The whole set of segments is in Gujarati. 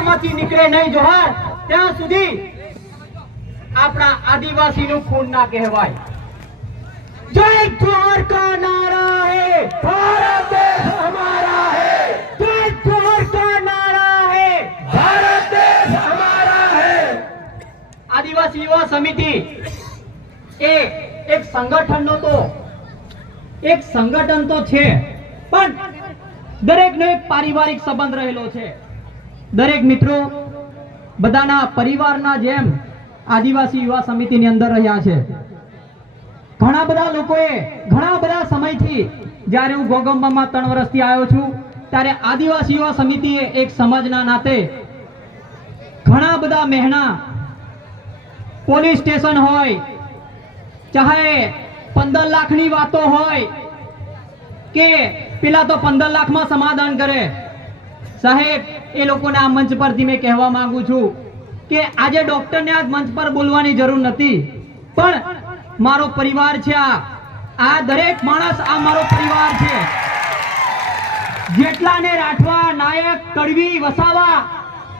મોઢામાંથી નીકળે નહીં જોહર ત્યાં સુધી આપણા આદિવાસીનું ખૂન ના કહેવાય. જય જોહર કા નારા હે. ભારત દેશ હમારા હે. જય જોહર કા નારા હે. ભારત દેશ હમારા હે. આદિવાસી યુવા સમિતિ એ એક સંગઠનનો તો એક સંગઠન તો છે પણ દરેકનો એક પારિવારિક સંબંધ રહેલો છે. દરેક મિત્રો બધાના પરિવારના જેમ આદિવાસી યુવા સમિતિની અંદર રહ્યા છે. ઘણા બધા લોકોએ ઘણા બધા સમયથી જ્યારે હું ગોગંબામાં ત્રણ વર્ષથી આવ્યો છું, ત્યારે આદિવાસી યુવા સમિતિએ એક સમાજના નાતે ઘણા બધા મહેણા પોલીસ સ્ટેશન હોય, ચાહે પંદર લાખની વાતો હોય કે પેલા તો પંદર લાખમાં સમાધાન કરે. સાહેબ એ લોકોને આ મંચ પરથી મેં કહેવા માંગુ છું કે આજે ડોક્ટરને આ મંચ પર બોલવાની જરૂર નથી. પણ મારો પરિવાર છે આ. આ દરેક માણસ આ મારો પરિવાર છે. જેટલાને રાઠવા, નાયક કડવી વસાવા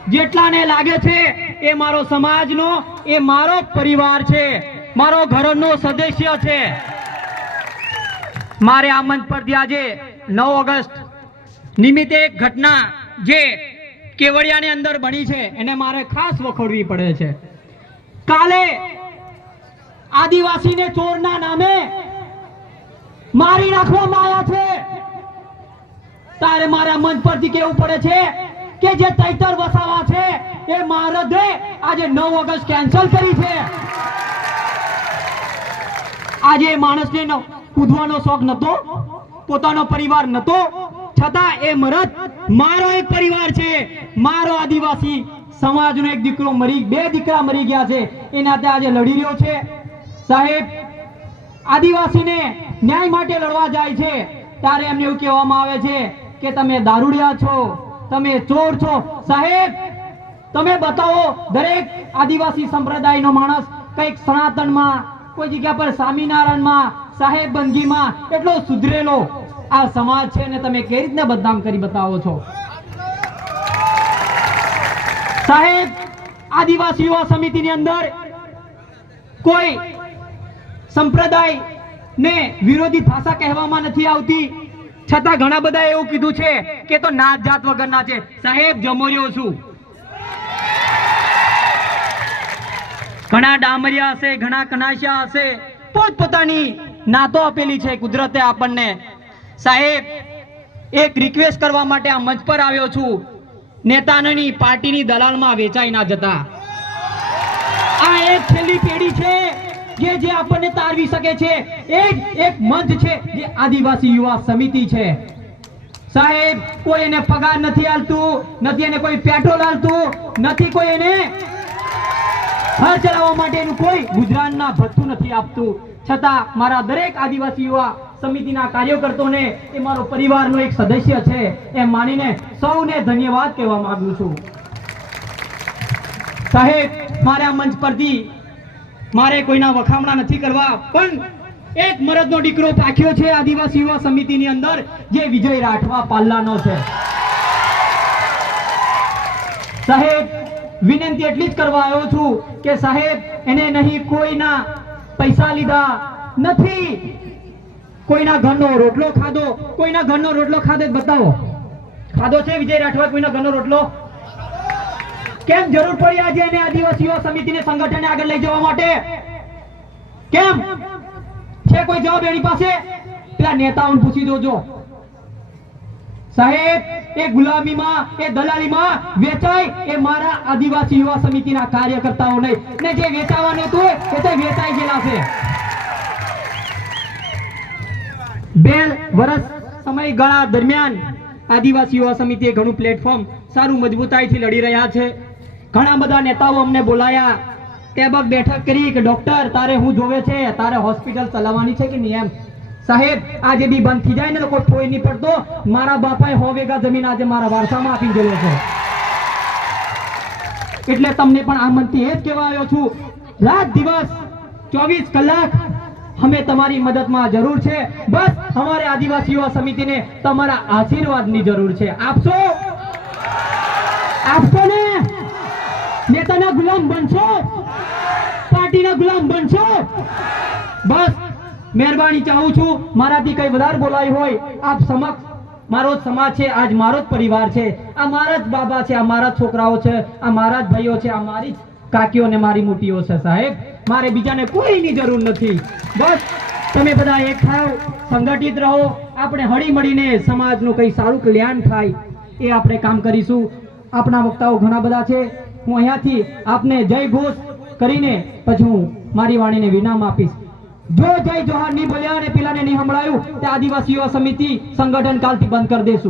જેટલાને લાગે છે એ મારો સમાજનો, એ મારો પરિવાર છે. મારો ઘરનો સદસ્ય છે. મારે આ મંચ પરથી આજે નવ ઓગસ્ટ નિમિત્તે એક ઘટના જે કેવડિયાની અંદર બની છે, એને મારે ખાસ વખોડવી પડે છે. કાલે આદિવાસીને ચોરના નામે મારી નાખવામાં આવ્યા છે. તારે મારા મન પરથી કેવું પડે છે કે જે તૈતર વસાવા છે, એ મહારથે આજે નવ ઓગસ્ટ કેન્સલ કરી છે. આજે માણસને કૂદવાનો શોખ નતો, પોતાનો પરિવાર નતો છતાં એ મરદ મારો એક પરિવાર છે. મારો આદિવાસી સમાજનો એક દીકરો મરી, બે દીકરા મરી ગયા છે. એના તે આજે લડી રહ્યો છે. સાહેબ, આદિવાસીને ન્યાય માટે લડવા જાય છે. ત્યારે એમને એવું કહેવામાં આવે છે કે તમે દારૂડિયા છો, તમે ચોર છો. સાહેબ, તમે બતાવો, દરેક આદિવાસી સંપ્રદાયનો માણસ કંઈક સનાતનમાં, કોઈ જગ્યા પર સ્વામિનારાયણમાં, સાહેબ બંદગીમાં એટલો સુધરેલો. આ સમાજ છે ને તમે કેવી રીતના બદનામ કરી બતાવો છો? સાહેબ, આદિવાસી યુવા સમિતિની અંદર કોઈ સંપ્રદાય ને વિરોધી ભાષા કહેવામાં નથી આવતી. છતાં ઘણા બધા એવું કીધું છે કે તો નાત જાત વગરના છે. સાહેબ, જમોરિયો છું. ઘણા ડામરિયા હશે, ઘણા કનાશિયા હશે. પોતપોતાની નાતો આપેલી છે કુદરતે આપણને. સાહેબ, એક રિક્વેસ્ટ કરવા માટે આ મંચ પર આવ્યો છું. નેતાની પાર્ટીની દલાલમાં વેચાઈ ના જતા. આ એક છેલ્લી પેઢી છે જે જે આપણને તારવી શકે છે. એ એક મંચ છે જે આદિવાસી યુવા સમિતિ છે. સાહેબ, કોઈ એને પગાર નથી આલતું, નથી એને કોઈ પેટ્રોલ આલતું, નથી કોઈ એને ઘર ચલાવવા માટેનું કોઈ ગુજરાતના ભથ્થું નથી આપતું. છતાં મારા દરેક આદિવાસી યુવા સમિતિના કાર્યકર્તાઓને એ મારો પરિવારનો એક સદસ્ય છે એમ માનીને સૌને ધન્યવાદ કહેવા માંગુ છું. સાહેબ, મારે મંચ પરથી મારે કોઈના વખામણા નથી કરવા, પણ એક મરદનો દીકરો પાક્યો છે આદિવાસી યુવા સમિતિની અંદર જે વિજય રાઠવા પાલ્લાનો છે. સાહેબ, વિનંતી એટલી જ કરવા આવ્યો છું કે સાહેબ, એને નહીં કોઈના પૈસા લીધા નથી. કોઈના ઘરનો રોટલો ખાધો, કોઈના ઘરનો રોટલો ખાધો બતાવો. ખાધો છે વિજય રાઠવા, કોઈના ઘરનો રોટલો? કેમ જરૂર પડી આજે એને આદિવાસીઓ સમિતિને સંગઠનને આગળ લઈ જવા માટે? કેમ? છે કોઈ જવાબ એની પાસે? પેલા નેતાઓને પૂછી જોજો. સાહેબ, એ ગુલામીમાં, એ દલાલીમાં વેચાય એ મારા આદિવાસી યુવા સમિતિના કાર્યકર્તાઓ ને જે વેચાવાનું હતું એ તો વેચાઈ ગયેલા છે. બે વર્ષ સમયગાળા દરમિયાન આદિવાસી યુવા સમિતિએ ઘણું પ્લેટફોર્મ સારું મજબૂતાઈથી લડી રહ્યા છે. ઘણા બધા નેતાઓ અમને બોલાયા ટેબક બેઠક કરી કે ડોક્ટર, તારે હું જોવે છે, તારે હોસ્પિટલ ચલાવવાની છે કે નહીં એમ? સાહેબ આજે બી બંધ થઈ જાય ને લોકો કોઈ નહીં પડતો. મારા બાપાએ હો વીઘા જમીન આજે મારા વારસામાં આપી ગયેલો છે. એટલે તમને પણ આ મનથી એ જ કહેવા આવ્યો છું. રાત દિવસ ચોવીસ કલાક અમે તમારી મદદમાં જરૂર છે. બસ, અમારે આદિવાસી યુવા સમિતિને તમારા આશીર્વાદની જરૂર છે. આપશો આપશો ને પાર્ટીના ગુલામ બનશો? પાર્ટીના ગુલામ બનશો? બસ, મહેરબાની ચાહું છું. મારાથી કઈ વધારે બોલાય હોય, આપ સમક્ષ મારો સમાજ છે, આજ મારો જ પરિવાર છે. આ મારા જ બાબા છે, આ મારા છોકરાઓ છે, આ મારા જ ભાઈઓ છે, આ મારી જ કાકીઓ ને મારી મોટીઓ છે સાહેબ. મારે બીજાને કોઈની જરૂર નથી. બસ, તમે બધા એક થાવ, સંગઠિત રહો. આપણે હળી મળીને સમાજનું કંઈ સારું કલ્યાણ થાય એ આપણે કામ કરીશું. આપણા વક્તાઓ ઘણા બધા છે. હું અહીંયાથી આપને જય ઘોષ કરીને પછી હું મારી વાણીને વિનામ આપીશ. જો જય જોહાર નહીં બોલ્યા અને પેલાને નહીં સંભળાયું, તે આદિવાસી યુવા સમિતિ સંગઠન કાલથી બંધ કરી દેશું.